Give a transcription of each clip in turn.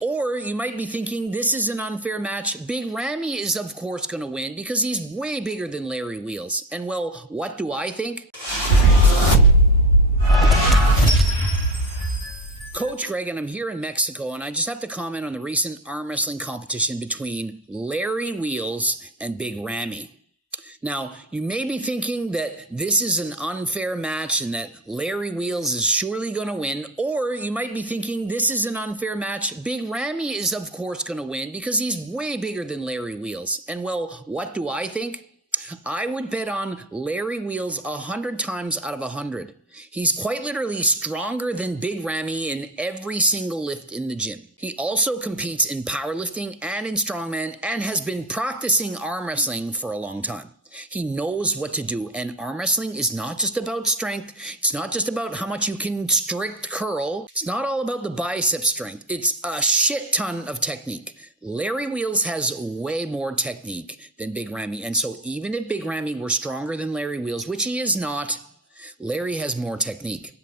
Or you might be thinking this is an unfair match. Big Ramy is of course going to win because he's way bigger than Larry Wheels. And well, what do I think? Coach Greg, and I'm here in Mexico, and I just have to comment on the recent arm wrestling competition between Larry Wheels and Big Ramy. Now, you may be thinking that this is an unfair match and that Larry Wheels is surely going to win, or you might be thinking this is an unfair match. Big Ramy is of course going to win because he's way bigger than Larry Wheels. And well, what do I think? I would bet on Larry Wheels 100 times out of 100. He's quite literally stronger than Big Ramy in every single lift in the gym. He also competes in powerlifting and in strongman and has been practicing arm wrestling for a long time. He knows what to do, and arm wrestling is not just about strength. It's not just about how much you can strict curl. It's not all about the bicep strength. It's a shit ton of technique. Larry Wheels has way more technique than Big Ramy, and so even if Big Ramy were stronger than Larry Wheels, which he is not, Larry has more technique.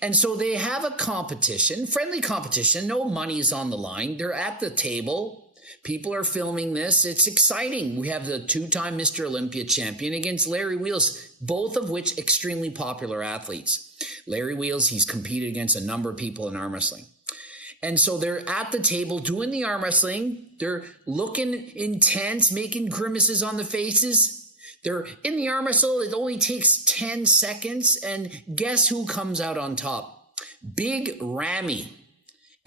And so they have a competition, friendly competition, no money is on the line. They're at the table. People are filming this. It's exciting. We have the two-time Mr. Olympia champion against Larry Wheels, both of which extremely popular athletes. Larry Wheels, he's competed against a number of people in arm wrestling. And so they're at the table doing the arm wrestling. They're looking intense, making grimaces on the faces. They're in the arm wrestle. It only takes 10 seconds. And guess who comes out on top? Big Ramy.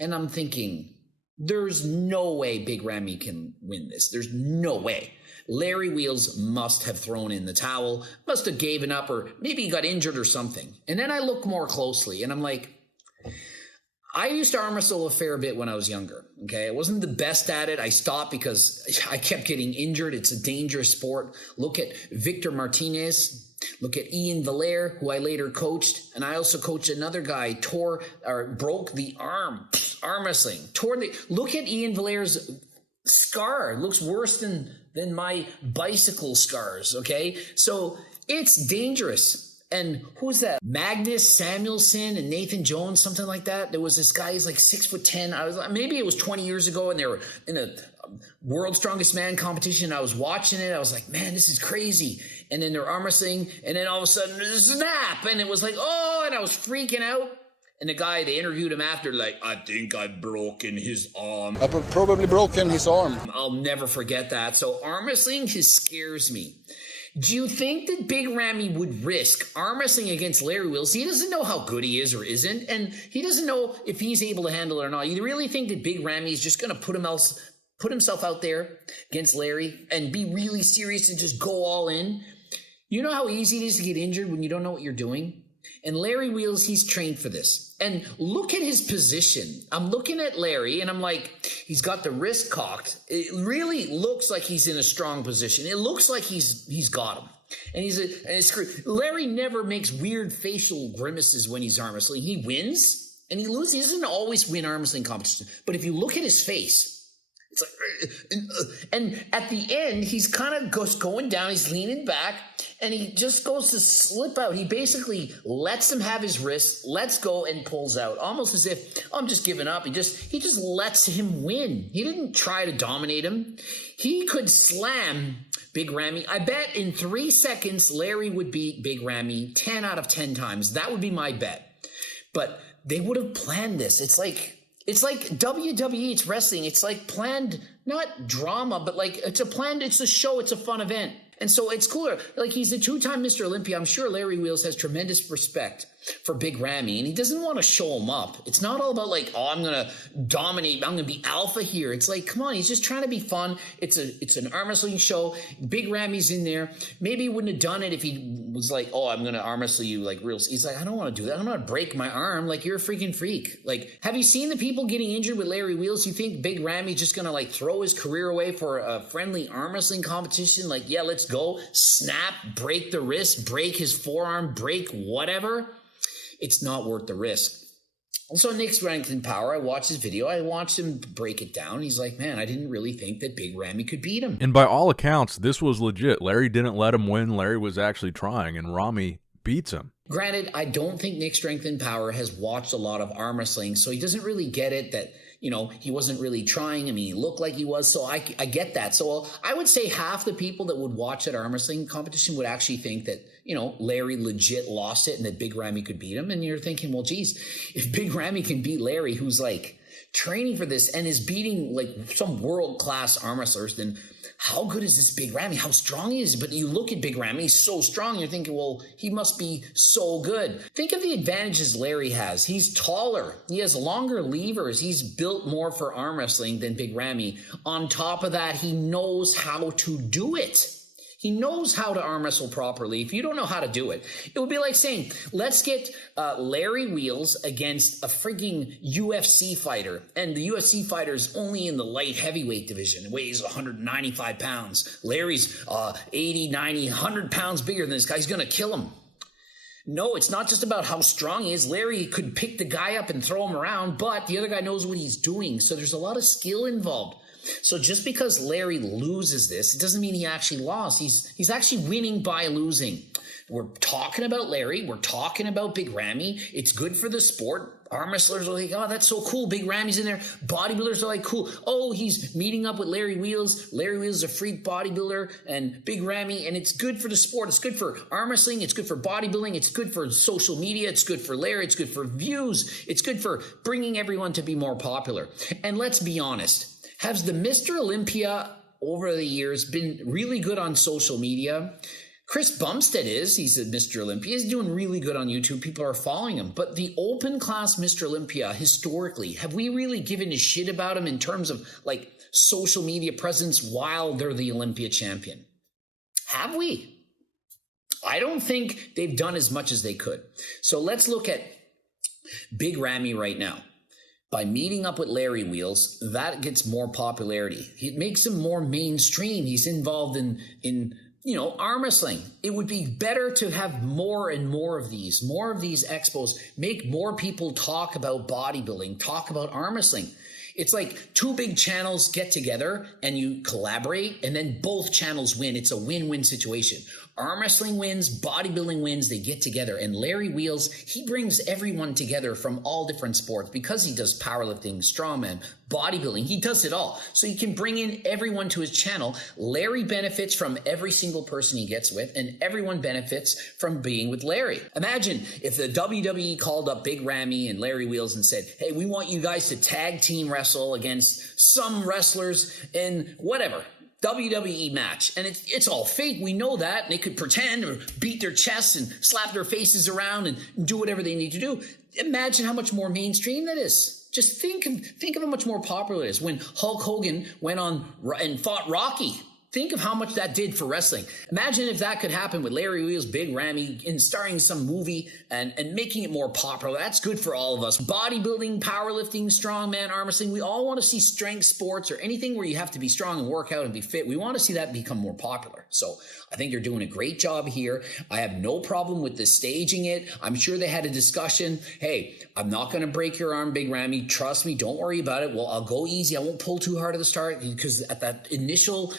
And I'm thinking, there's no way Big Ramy can win this. There's no way. Larry Wheels must have thrown in the towel, must have given up, or maybe he got injured or something. And then I look more closely and I'm like, I used to arm wrestle a fair bit when I was younger. Okay, I wasn't the best at it. I stopped because I kept getting injured. It's a dangerous sport. Look at Victor Martinez. Look at Ian Valère, who I later coached. And I also coached another guy, broke the arm wrestling. Look at Ian Valère's scar. It looks worse than my bicycle scars, okay? So it's dangerous. And who's that? Magnus Samuelsson and Nathan Jones, something like that. There was this guy, he's like 6'10". Maybe it was 20 years ago, and they were in a World's Strongest Man competition. I was watching it. I was like, man, this is crazy. And then they're arm wrestling, and then all of a sudden, snap, and it was like, oh, and I was freaking out. And the guy, they interviewed him after, like, I think I've broken his arm. I've probably broken his arm. I'll never forget that. So arm wrestling just scares me. Do you think that Big Ramy would risk arm wrestling against Larry Wheels? He doesn't know how good he is or isn't, and he doesn't know if he's able to handle it or not. You really think that Big Ramy is just going to put himself out there against Larry and be really serious and just go all in? You know how easy it is to get injured when you don't know what you're doing? And Larry Wheels, he's trained for this. And look at his position. I'm looking at Larry, and I'm like, he's got the wrist cocked. It really looks like he's in a strong position. It looks like he's got him. And Larry never makes weird facial grimaces when he's arm wrestling. He wins, and he loses. He doesn't always win arm wrestling competition. But if you look at his face, it's like, and at the end, he's kind of going down. He's leaning back, and he just goes to slip out. He basically lets him have his wrist, lets go, and pulls out, almost as if, oh, I'm just giving up. He just lets him win. He didn't try to dominate him. He could slam Big Ramy. I bet in 3 seconds, Larry would beat Big Ramy 10 out of 10 times. That would be my bet. But they would have planned this. It's like WWE, it's wrestling. It's like planned, not drama, but like it's a show, it's a fun event. And so it's cooler. Like, he's a two-time Mr. Olympia. I'm sure Larry Wheels has tremendous respect for Big Ramy, and he doesn't want to show him up. It's not all about like, oh, I'm going to dominate. I'm going to be alpha here. It's like, come on, he's just trying to be fun. It's an arm wrestling show. Big Ramy's in there. Maybe he wouldn't have done it if he was like, oh, I'm going to arm wrestle you like real. He's like, I don't want to do that. I'm going to break my arm. Like, you're a freaking freak. Like, have you seen the people getting injured with Larry Wheels? You think Big Ramy's just going to like throw his career away for a friendly arm wrestling competition? Like, yeah, let's go. Snap, break the wrist, break his forearm, break whatever. It's not worth the risk. So Nick Strength and Power, I watched his video. I watched him break it down. He's like, man, I didn't really think that Big Ramy could beat him. And by all accounts, this was legit. Larry didn't let him win. Larry was actually trying, and Ramy beats him. Granted, I don't think Nick Strength and Power has watched a lot of arm wrestling, so he doesn't really get it that, he wasn't really trying. I mean, he looked like he was. So I get that. So I would say half the people that would watch that arm wrestling competition would actually think that, Larry legit lost it and that Big Ramy could beat him. And you're thinking, well, geez, if Big Ramy can beat Larry, who's like training for this and is beating like some world-class arm wrestlers, then how good is this Big Ramy? How strong he is? But you look at Big Ramy, he's so strong. You're thinking, well, he must be so good. Think of the advantages Larry has. He's taller. He has longer levers. He's built more for arm wrestling than Big Ramy. On top of that, he knows how to do it. He knows how to arm wrestle properly. If you don't know how to do it, it would be like saying, let's get Larry Wheels against a freaking UFC fighter. And the UFC fighter is only in the light heavyweight division. It weighs 195 pounds. Larry's 80, 90, 100 pounds bigger than this guy. He's going to kill him. No, it's not just about how strong he is. Larry could pick the guy up and throw him around, but the other guy knows what he's doing. So there's a lot of skill involved. So just because Larry loses this, it doesn't mean he actually lost. He's actually winning by losing. We're talking about Larry. We're talking about Big Ramy. It's good for the sport. Arm wrestlers are like, oh, that's so cool. Big Ramy's in there. Bodybuilders are like, cool. Oh, he's meeting up with Larry Wheels. Larry Wheels is a freak bodybuilder and Big Ramy. And it's good for the sport. It's good for arm wrestling. It's good for bodybuilding. It's good for social media. It's good for Larry. It's good for views. It's good for bringing everyone to be more popular. And let's be honest. Has the Mr. Olympia over the years been really good on social media? Chris Bumstead he's a Mr. Olympia. He's doing really good on YouTube. People are following him. But the open class Mr. Olympia, historically, have we really given a shit about him in terms of like social media presence while they're the Olympia champion? Have we? I don't think they've done as much as they could. So let's look at Big Ramy right now. By meeting up with Larry Wheels, that gets more popularity. It makes him more mainstream. He's involved in arm wrestling. It would be better to have more and more of these expos, make more people talk about bodybuilding, talk about arm wrestling. It's like two big channels get together and you collaborate and then both channels win. It's a win-win situation. Arm wrestling wins, bodybuilding wins, they get together. And Larry Wheels, he brings everyone together from all different sports because he does powerlifting, strongman, bodybuilding. He does it all. So he can bring in everyone to his channel. Larry benefits from every single person he gets with, and everyone benefits from being with Larry. Imagine if the WWE called up Big Ramy and Larry Wheels and said, hey, we want you guys to tag team wrestle against some wrestlers in whatever WWE match. And it's all fake. We know that. And they could pretend or beat their chests and slap their faces around and do whatever they need to do. Imagine how much more mainstream that is. Just think of how much more popular it is. When Hulk Hogan went on and fought Rocky, think of how much that did for wrestling. Imagine if that could happen with Larry Wheels, Big Ramy, in starring some movie and making it more popular. That's good for all of us. Bodybuilding, powerlifting, strongman, arm wrestling. We all want to see strength sports or anything where you have to be strong and work out and be fit. We want to see that become more popular. So I think you're doing a great job here. I have no problem with the staging it. I'm sure they had a discussion. Hey, I'm not going to break your arm, Big Ramy. Trust me. Don't worry about it. Well, I'll go easy. I won't pull too hard at the start because at that initial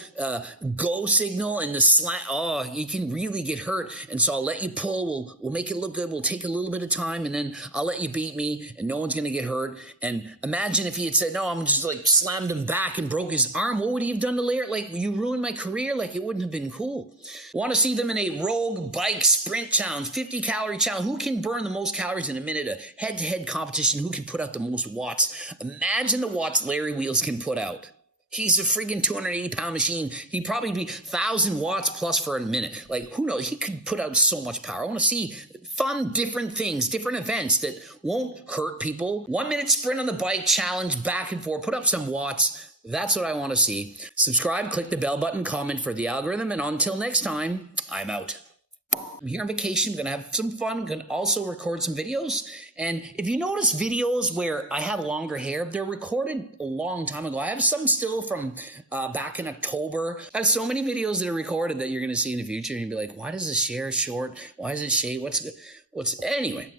go signal and the slant, you can really get hurt. And so I'll let you pull. We'll make it look good. We'll take a little bit of time and then I'll let you beat me and no one's going to get hurt. And imagine if he had said, no, I'm just like slammed him back and broke his arm. What would he have done to Larry? Like, you ruined my career. Like, it wouldn't have been cool. Want to see them in a rogue bike sprint challenge, 50 calorie challenge. Who can burn the most calories in a minute? A head-to-head competition. Who can put out the most watts? Imagine the watts Larry Wheels can put out. He's a friggin' 280-pound machine. He'd probably be 1,000 watts plus for a minute. Like, who knows? He could put out so much power. I want to see fun, different things, different events that won't hurt people. 1 minute sprint on the bike challenge, back and forth, put up some watts. That's what I want to see. Subscribe, click the bell button, comment for the algorithm, and until next time, I'm out. I'm here on vacation. I'm going to have some fun. I'm going to also record some videos. And if you notice videos where I have longer hair, they're recorded a long time ago. I have some still from back in October. I have so many videos that are recorded that you're going to see in the future. And you'll be like, why does this hair short? Why is it shaved? Anyway.